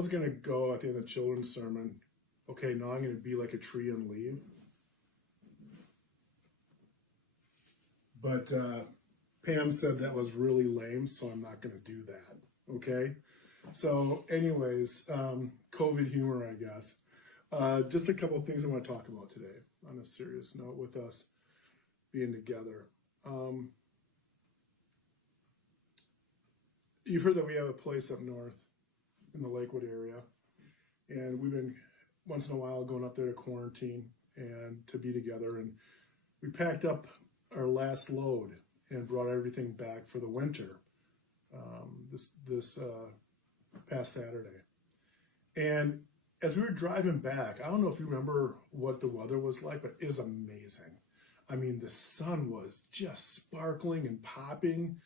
was going to go at the end of the children's sermon, okay, now I'm going to be like a tree and leave. But Pam said that was really lame, so I'm not going to do that, okay? So anyways, COVID humor, I guess. Just a couple of things I want to talk about today on a serious note with us being together. You've heard that we have a place up north in the Lakewood area, and we've been once in a while going up there to quarantine and to be together, and we packed up our last load and brought everything back for the winter this past Saturday. And as we were driving back, I don't know if you remember what the weather was like, but it was amazing. I mean, the sun was just sparkling and popping,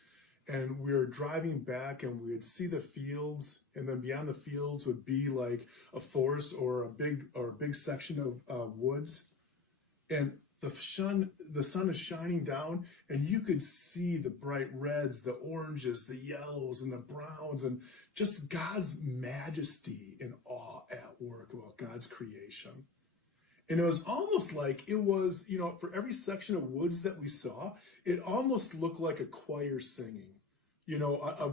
and we were driving back and we would see the fields, and then beyond the fields would be like a forest or a big section of woods. And the sun is shining down, and you could see the bright reds, the oranges, the yellows, and the browns, and just God's majesty and awe at work about God's creation. And it was almost like it was, for every section of woods that we saw, it almost looked like a choir singing,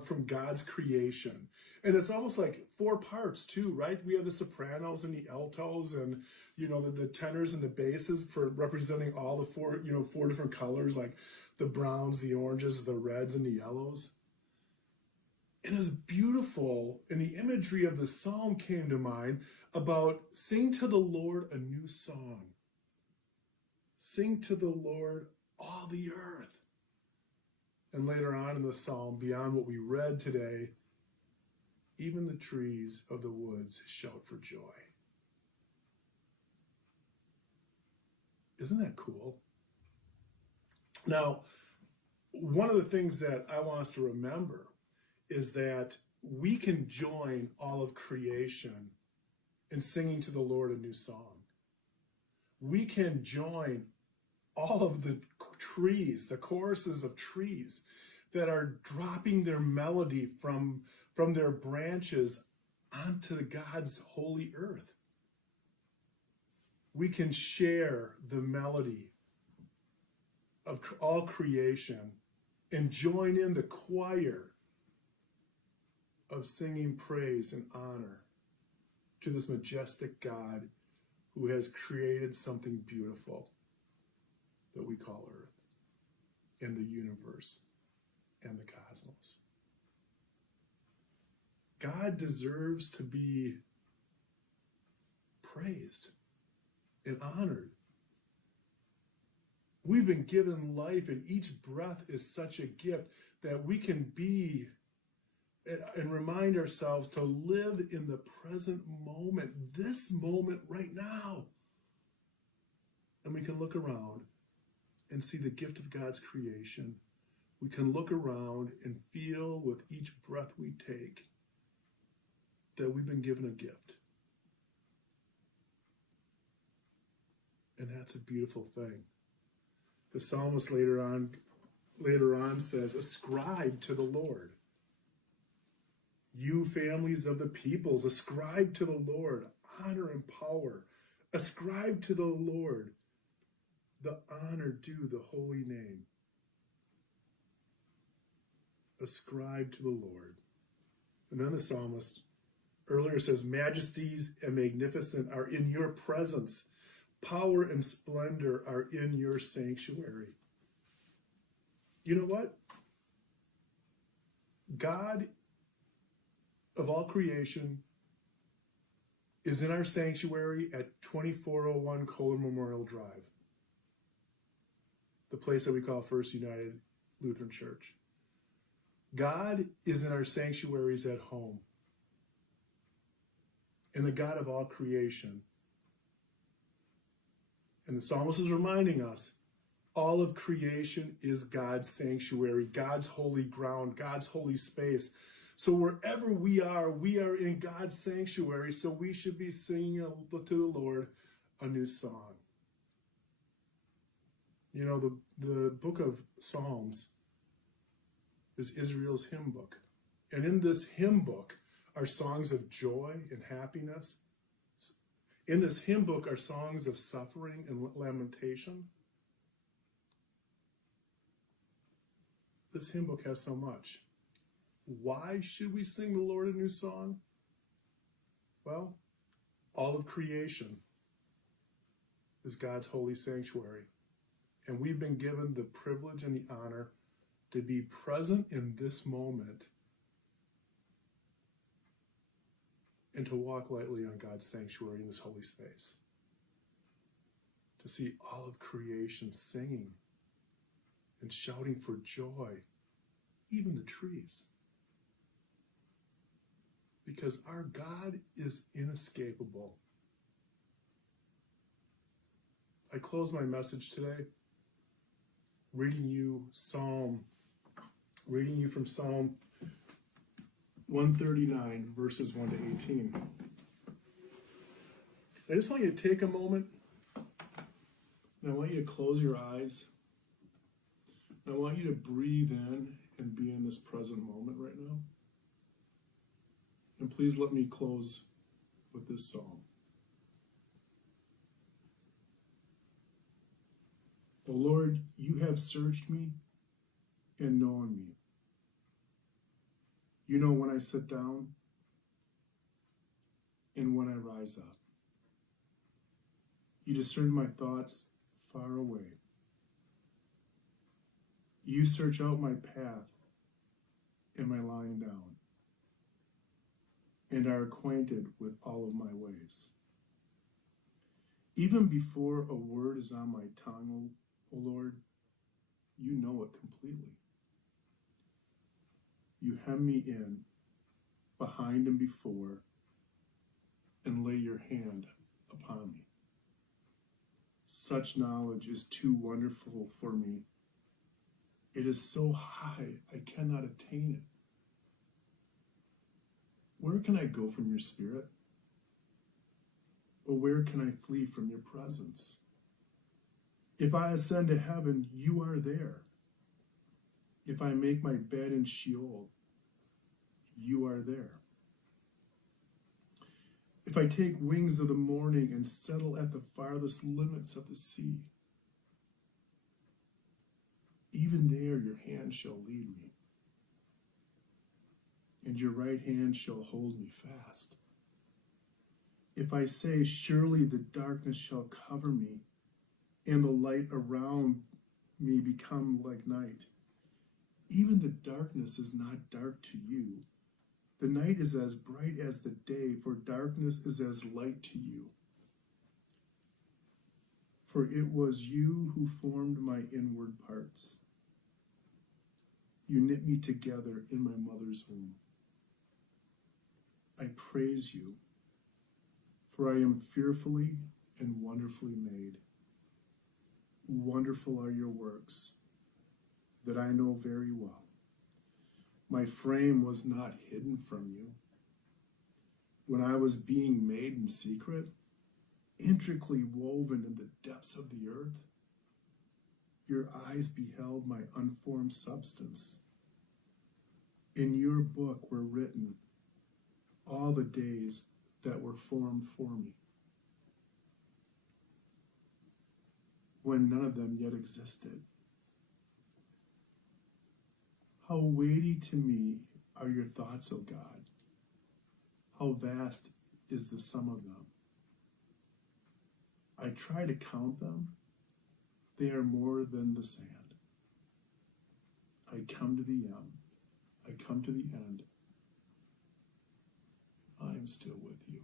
from God's creation. And it's almost like four parts too, right? We have the sopranos and the altos and, the tenors and the basses for representing all the four different colors, like the browns, the oranges, the reds, and the yellows. And it was beautiful. And the imagery of the psalm came to mind about sing to the Lord a new song. Sing to the Lord all the earth. And later on in the psalm, beyond what we read today, even the trees of the woods shout for joy. Isn't that cool? Now, one of the things that I want us to remember is that we can join all of creation in singing to the Lord a new song. We can join all of the trees, the choruses of trees that are dropping their melody from their branches onto God's holy earth. We can share the melody of all creation and join in the choir of singing praise and honor to this majestic God who has created something beautiful that we call Earth and the universe and the cosmos. God deserves to be praised and honored. We've been given life, and each breath is such a gift that we can be and remind ourselves to live in the present moment, this moment right now. And we can look around and see the gift of God's creation. We can look around and feel with each breath we take that we've been given a gift. And that's a beautiful thing. The psalmist later on says, ascribe to the Lord. You families of the peoples, ascribe to the Lord honor and power. Ascribe to the Lord the honor due the holy name. Ascribe to the Lord. And then the psalmist earlier says, majesties and magnificent are in your presence. Power and splendor are in your sanctuary. You know what? God of all creation is in our sanctuary at 2401 Kohler Memorial Drive, the place that we call First United Lutheran Church. God is in our sanctuaries at home. And the God of all creation. And the psalmist is reminding us, all of creation is God's sanctuary, God's holy ground, God's holy space. So wherever we are in God's sanctuary, so we should be singing to the Lord a new song. The book of Psalms is Israel's hymn book. And in this hymn book are songs of joy and happiness. In this hymn book are songs of suffering and lamentation. This hymn book has so much. Why should we sing the Lord a new song? Well, all of creation is God's holy sanctuary. And we've been given the privilege and the honor to be present in this moment and to walk lightly on God's sanctuary in this holy space. To see all of creation singing and shouting for joy, even the trees. Because our God is inescapable. I close my message today reading you from Psalm 139, verses 1 to 18. I just want you to take a moment, and I want you to close your eyes. And I want you to breathe in and be in this present moment right now. And please let me close with this psalm. O Lord, you have searched me and known me. You know when I sit down and when I rise up. You discern my thoughts far away. You search out my path and my lying down, and are acquainted with all of my ways. Even before a word is on my tongue, O Lord, you know it completely. You hem me in, behind and before, and lay your hand upon me. Such knowledge is too wonderful for me. It is so high, I cannot attain it. Where can I go from your spirit? Or where can I flee from your presence? If I ascend to heaven, you are there. If I make my bed in Sheol, you are there. If I take wings of the morning and settle at the farthest limits of the sea, even there your hand shall lead me, and your right hand shall hold me fast. If I say, surely the darkness shall cover me, and the light around me become like night, even the darkness is not dark to you. The night is as bright as the day, for darkness is as light to you. For it was you who formed my inward parts. You knit me together in my mother's womb. I praise you, for I am fearfully and wonderfully made. Wonderful are your works, that I know very well. My frame was not hidden from you. When I was being made in secret, intricately woven in the depths of the earth, your eyes beheld my unformed substance. In your book were written all the days that were formed for me, when none of them yet existed. How weighty to me are your thoughts, O God. How vast is the sum of them. I try to count them. They are more than the sand. I come to the end. I come to the end. I am still with you.